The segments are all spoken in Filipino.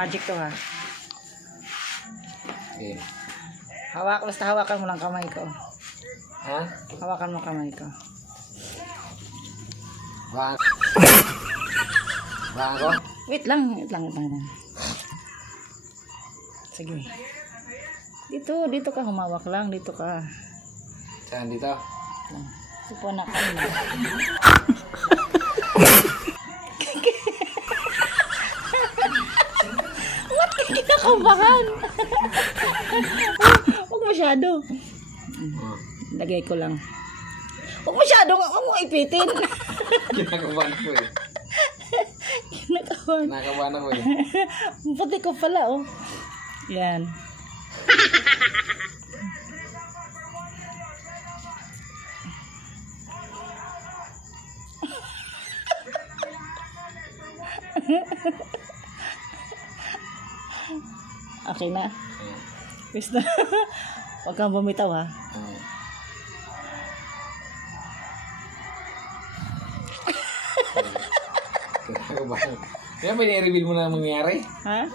Magic to ha. Okay. Basta hawakan mo lang kamay ko. Ha? Hawakan mo kamay ko. Bang. Bang ako? Wait lang. Sige. Dito ka humawak lang. Dito ka. Saan dito? Ito po na kanina. What ka kinakabahan? Huwag masyado. Lagay ko lang. Huwag masyado. Huwag mo ipitin. Kinakabahan ko eh. Kinakabahan ako eh. Pati ko pala oh. Yan. Okay na? Gusto na? Huwag kang bumitaw ha. Kaya ba ni-reveal mo na ang mangyari? Ha?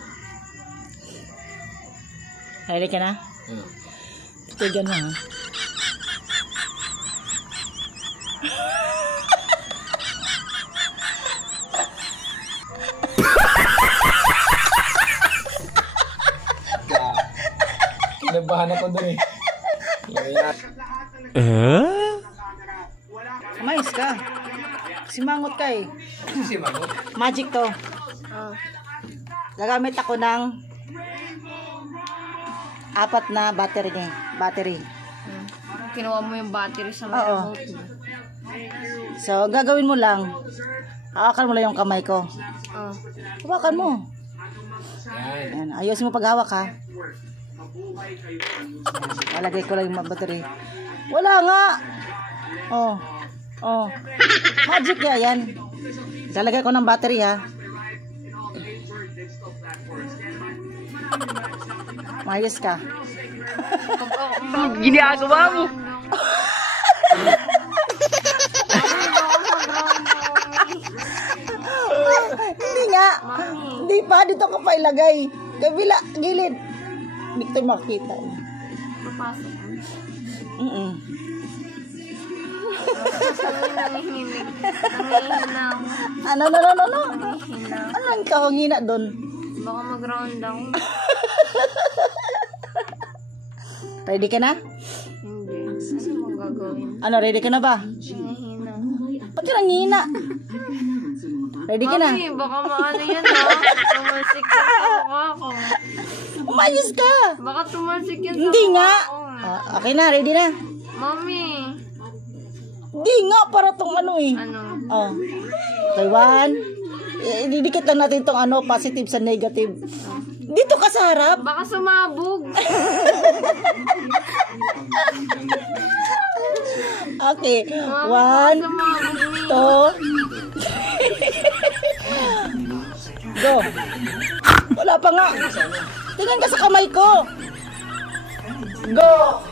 Ready ka na? Tigan mo ha. Kinabahan ako dun eh. Umayos ka. Simangot ka eh. Simangot? Magic to. Gagamit ako ng 4 na battery. Kinuha mo yung battery sa mga remote mo. So, gagawin mo lang. Hawakan mo lang yung kamay ko. Hawakan mo. Yan. Ayusin mo paghawak ha. Lalagay ko lang yung battery. Wala nga. Magic yan. Lalagay ko ng battery ha. Mayos ka. Ginagawa mo. Hindi nga. Hindi pa. Dito ka pa ilagay. Kabila. Gilid. Hindi ko makita. Papasok. Nangihinig. Nangihina ako. Ano? Ano ang kahangina doon? Baka mag-round down. Ready ka na? Hindi. Ano mong gagawin? Ano, ready ka na ba? Nangihina. Ba't ka nangihina? Ready ka na? Mami, baka maano yan ha? Tumalsik yan sa mukha ko. Umayos ka! Baka tumalsik yan sa Hindi nga! mukha ko. Okay na, ready na? Mami. Hindi nga, para tong ano eh. Ano? Okay, 1. Didikit lang natin tong positive sa negative. Dito ka sa harap. Baka sumabog. Okay. 1, 2. Go. Wala pa nga. Tingnan ka sa kamay ko. Go.